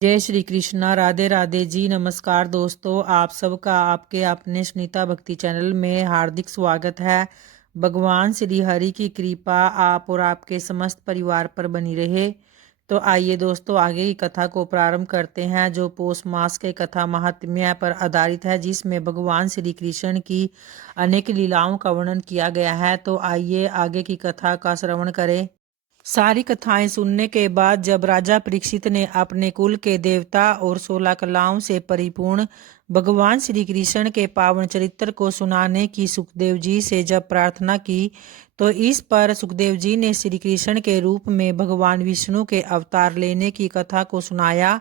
जय श्री कृष्णा। राधे राधे जी। नमस्कार दोस्तों, आप सबका आपके अपने सुनीता भक्ति चैनल में हार्दिक स्वागत है। भगवान श्री हरि की कृपा आप और आपके समस्त परिवार पर बनी रहे। तो आइए दोस्तों, आगे की कथा को प्रारंभ करते हैं, जो पौष मास के कथा महात्म्य पर आधारित है, जिसमें भगवान श्री कृष्ण की अनेक लीलाओं का वर्णन किया गया है। तो आइए आगे की कथा का श्रवण करें। सारी कथाएं सुनने के बाद जब राजा परीक्षित ने अपने कुल के देवता और 16 कलाओं से परिपूर्ण भगवान श्री कृष्ण के पावन चरित्र को सुनाने की सुखदेव जी से जब प्रार्थना की, तो इस पर सुखदेव जी ने श्री कृष्ण के रूप में भगवान विष्णु के अवतार लेने की कथा को सुनाया।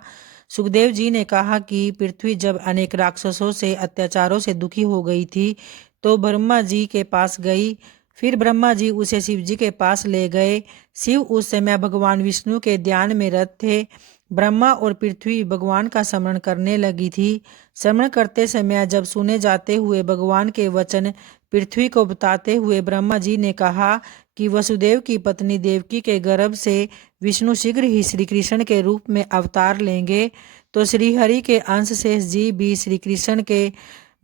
सुखदेव जी ने कहा कि पृथ्वी जब अनेक राक्षसों से अत्याचारों से दुखी हो गई थी, तो ब्रह्मा जी के पास गई। फिर ब्रह्मा जी उसे शिव जी के पास ले गए। शिव उस समय भगवान विष्णु के ध्यान में रत थे। ब्रह्मा और पृथ्वी भगवान का स्मरण करने लगी थी। स्मरण करते समय जब सुने जाते हुए भगवान के वचन पृथ्वी को बताते हुए ब्रह्मा जी ने कहा कि वसुदेव की पत्नी देवकी के गर्भ से विष्णु शीघ्र ही श्री कृष्ण के रूप में अवतार लेंगे। तो श्री हरि के अंश शेष जी भी श्री कृष्ण के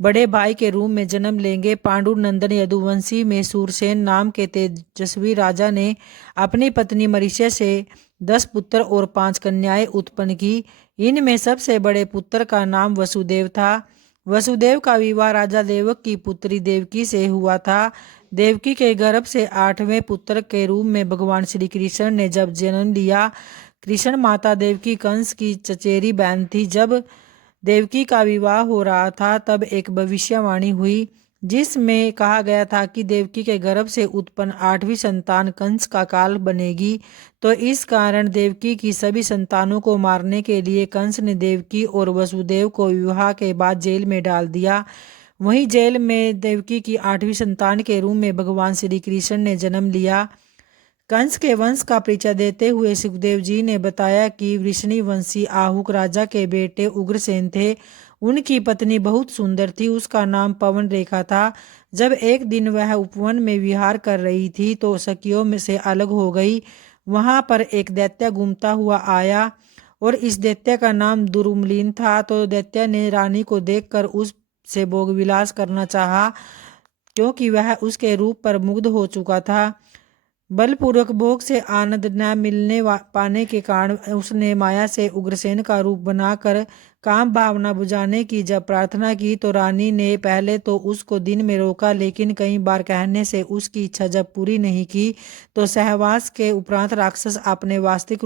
बड़े भाई के रूप में जन्म लेंगे। पांडु नंदन यदुवंशी में सूरसेन नाम के तेजस्वी राजा ने अपनी पत्नी मरीचा से 10 पुत्र और 5 कन्याएं उत्पन्न की। इनमें सबसे बड़े पुत्र का नाम वसुदेव था। वसुदेव का विवाह राजा देवक की पुत्री देवकी से हुआ था। देवकी के गर्भ से 8वें पुत्र के रूप में भगवान श्री कृष्ण ने जब जन्म लिया। कृष्ण माता देवकी कंस की चचेरी बहन थी। जब देवकी का विवाह हो रहा था, तब एक भविष्यवाणी हुई, जिसमें कहा गया था कि देवकी के गर्भ से उत्पन्न 8वीं संतान कंस का काल बनेगी। तो इस कारण देवकी की सभी संतानों को मारने के लिए कंस ने देवकी और वसुदेव को विवाह के बाद जेल में डाल दिया। वहीं जेल में देवकी की 8वीं संतान के रूप में भगवान श्री कृष्ण ने जन्म लिया। कंस के वंश का परिचय देते हुए सुखदेव जी ने बताया कि वृषणी वंशी आहुक राजा के बेटे उग्रसेन थे। उनकी पत्नी बहुत सुंदर थी, उसका नाम पवन रेखा था। जब एक दिन वह उपवन में विहार कर रही थी, तो सखियों में से अलग हो गई। वहां पर एक दैत्य घूमता हुआ आया और इस दैत्य का नाम दुर्मलीन था। तो दैत्य ने रानी को देखकर उस से भोग विलास करना चाहा, क्योंकि वह उसके रूप पर मुग्ध हो चुका था। बलपूर्वक भोग से आनंद न मिलने पाने के कारण उसने माया से उग्रसेन का रूप बनाकर काम भावना बुझाने की जब प्रार्थना की, तो रानी ने पहले तो उसको दिन में रोका, लेकिन कई बार कहने से उसकी इच्छा जब पूरी नहीं की, तो सहवास के उपरांत राक्षस अपने वास्तविक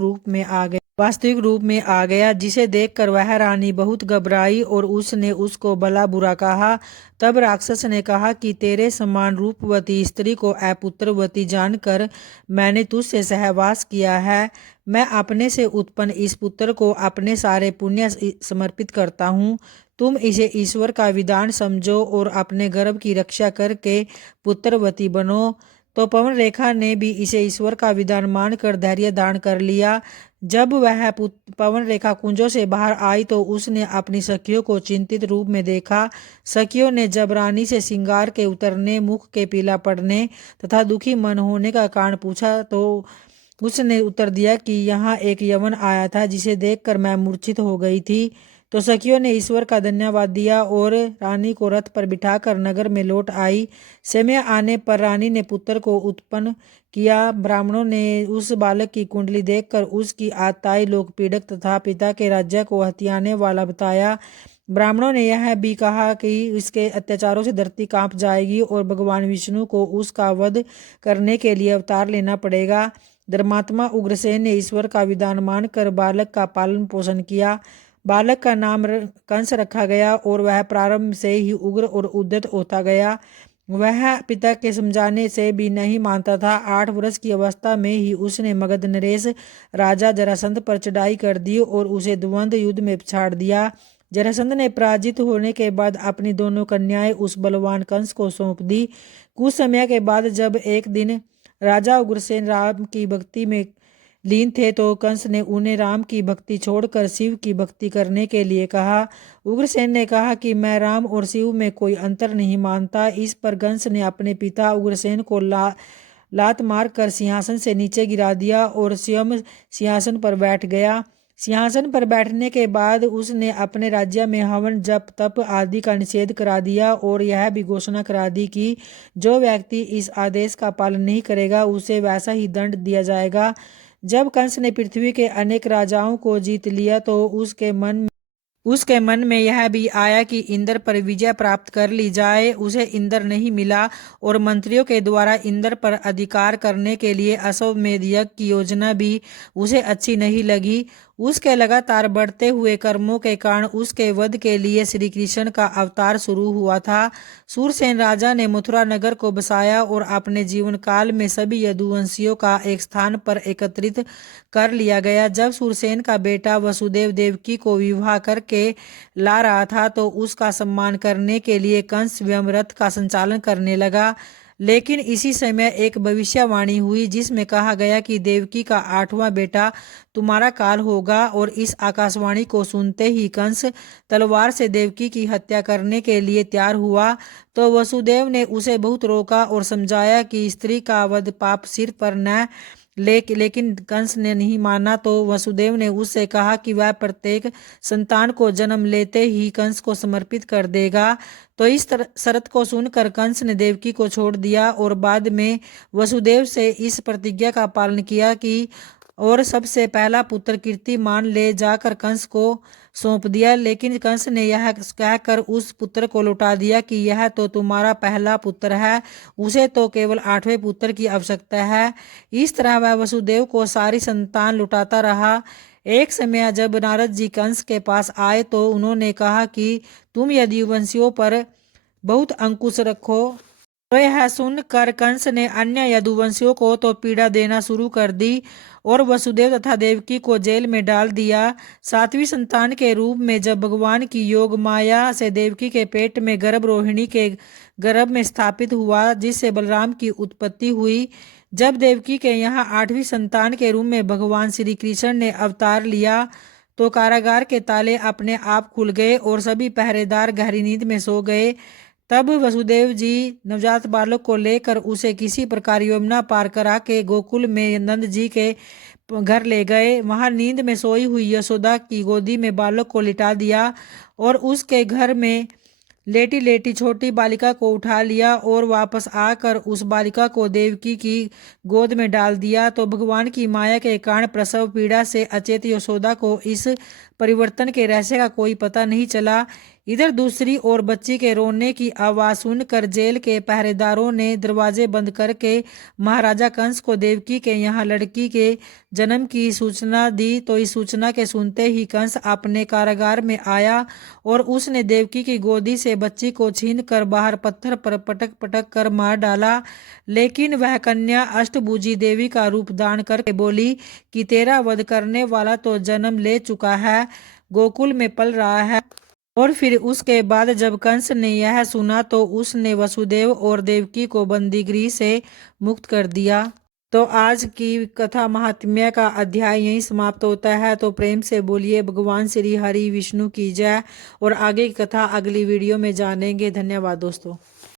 रूप में आ गया, जिसे देखकर वह रानी बहुत घबराई और उसने उसको भला बुरा कहा। तब राक्षस ने कहा कि तेरे समान रूपवती स्त्री को अपुत्रवती जानकर मैंने तुझसे सहवास किया है। मैं अपने से उत्पन्न इस पुत्र को अपने सारे पुण्य समर्पित करता हूँ। तुम इसे ईश्वर का विधान समझो और अपने गर्भ की रक्षा करके पुत्रवती बनो। तो पवन रेखा ने भी इसे ईश्वर का विधान मानकर धैर्य धारण कर लिया। जब वह पवन रेखा कुंजों से बाहर आई, तो उसने अपनी सखियों को चिंतित रूप में देखा। सखियों ने जब रानी से श्रृंगार के उतरने, मुख के पीला पड़ने तथा दुखी मन होने का कारण पूछा, तो उसने उत्तर दिया कि यहाँ एक यवन आया था, जिसे देखकर मैं मूर्छित हो गई थी। तो सखियों ने ईश्वर का धन्यवाद दिया और रानी को रथ पर बिठाकर नगर में लौट आई। समय आने पर रानी ने पुत्र को उत्पन्न किया। ब्राह्मणों ने उस बालक की कुंडली देखकर उसकी आताई लोकपीड़क तथा पिता के राज्य को हथियाने वाला बताया। ब्राह्मणों ने यह भी कहा कि इसके अत्याचारों से धरती कांप जाएगी और भगवान विष्णु को उसका वध करने के लिए अवतार लेना पड़ेगा। धर्मात्मा उग्रसेन ने ईश्वर का विधान मानकर बालक का पालन पोषण किया। बालक का नाम कंस रखा गया और वह प्रारंभ से ही उग्र और उद्यत होता गया। वह पिता के समझाने से भी नहीं मानता था। 8 वर्ष की अवस्था में ही उसने मगध नरेश राजा जरासंध पर चढ़ाई कर दी और उसे द्वंद्व युद्ध में छाड़ दिया। जरासंध ने पराजित होने के बाद अपनी दोनों कन्याएं उस बलवान कंस को सौंप दी। कुछ समय के बाद जब एक दिन राजा उग्रसेन राम की भक्ति में लीन थे, तो कंस ने उन्हें राम की भक्ति छोड़कर शिव की भक्ति करने के लिए कहा। उग्रसेन ने कहा कि मैं राम और शिव में कोई अंतर नहीं मानता। इस पर कंस ने अपने पिता उग्रसेन को लात मारकर सिंहासन से नीचे गिरा दिया और स्वयं सिंहासन पर बैठ गया। सिंहासन पर बैठने के बाद उसने अपने राज्य में हवन जप तप आदि का निषेध करा दिया और यह भी घोषणा करा दी कि जो व्यक्ति इस आदेश का पालन नहीं करेगा उसे वैसा ही दंड दिया जाएगा। जब कंस ने पृथ्वी के अनेक राजाओं को जीत लिया तो उसके मन में यह भी आया कि इंद्र पर विजय प्राप्त कर ली जाए। उसे इंद्र नहीं मिला और मंत्रियों के द्वारा इंद्र पर अधिकार करने के लिए अश्वमेध यज्ञ की योजना भी उसे अच्छी नहीं लगी। उसके लगातार बढ़ते हुए कर्मों के कारण उसके वध के लिए श्री कृष्ण का अवतार शुरू हुआ था। सूरसेन राजा ने मथुरा नगर को बसाया और अपने जीवन काल में सभी यदुवंशियों का एक स्थान पर एकत्रित कर लिया गया। जब सूरसेन का बेटा वसुदेव देवकी को विवाह करके ला रहा था तो उसका सम्मान करने के लिए कंस स्वयं रथ का संचालन करने लगा। लेकिन इसी समय एक भविष्यवाणी हुई जिसमें कहा गया कि देवकी का 8वां बेटा तुम्हारा काल होगा। और इस आकाशवाणी को सुनते ही कंस तलवार से देवकी की हत्या करने के लिए तैयार हुआ। तो वसुदेव ने उसे बहुत रोका और समझाया कि स्त्री का वध पाप सिर पर न लेकिन कंस ने नहीं माना। तो वसुदेव ने उससे कहा कि वह प्रत्येक संतान को जन्म लेते ही कंस को समर्पित कर देगा। तो इस शर्त को सुनकर कंस ने देवकी को छोड़ दिया और बाद में वसुदेव से इस प्रतिज्ञा का पालन किया कि और सबसे पहला पुत्र कीर्तिमान ले जाकर कंस को सौंप दिया। लेकिन कंस ने यह कहकर उस पुत्र को लौटा दिया कि यह तो तुम्हारा पहला पुत्र है, उसे तो केवल 8वें पुत्र की आवश्यकता है। इस तरह वह वसुदेव को सारी संतान लौटाता रहा। एक समय जब नारद जी कंस के पास आए तो उन्होंने कहा कि तुम यदुवंशियों पर बहुत अंकुश रखो। तो यह सुनकर कंस ने अन्य यदुवंशियों को तो पीड़ा देना शुरू कर दी और वसुदेव तथा देवकी को जेल में डाल दिया। 7वीं संतान के रूप में जब भगवान की योग माया से देवकी के पेट में गर्भ रोहिणी के गर्भ में स्थापित हुआ जिससे बलराम की उत्पत्ति हुई। जब देवकी के यहाँ 8वीं संतान के रूप में भगवान श्री कृष्ण ने अवतार लिया तो कारागार के ताले अपने आप खुल गए और सभी पहरेदार गहरी नींद में सो गए। तब वसुदेव जी नवजात बालक को लेकर उसे किसी प्रकार यमुना पार करा के गोकुल में नंद जी के घर ले गए। वहां नींद में सोई हुई यशोदा की गोदी में बालक को लिटा दिया और उसके घर में लेटी लेटी छोटी बालिका को उठा लिया और वापस आकर उस बालिका को देवकी की गोद में डाल दिया। तो भगवान की माया के कारण प्रसव पीड़ा से अचेत यशोदा को इस परिवर्तन के रहस्य का कोई पता नहीं चला। इधर दूसरी ओर बच्ची के रोने की आवाज सुनकर जेल के पहरेदारों ने दरवाजे बंद करके महाराजा कंस को देवकी के यहाँ लड़की के जन्म की सूचना दी। तो इस सूचना के सुनते ही कंस अपने कारागार में आया और उसने देवकी की गोदी से बच्ची को छीन कर बाहर पत्थर पर पटक पटक कर मार डाला। लेकिन वह कन्या अष्टभुजी देवी का रूप धारण करके बोली कि तेरा वध करने वाला तो जन्म ले चुका है, गोकुल में पल रहा है। और फिर उसके बाद जब कंस ने यह सुना तो उसने वसुदेव और देवकी को बंदीगृह से मुक्त कर दिया। तो आज की कथा महात्म्य का अध्याय यहीं समाप्त होता है। तो प्रेम से बोलिए भगवान श्री हरि विष्णु की जय। और आगे की कथा अगली वीडियो में जानेंगे। धन्यवाद दोस्तों।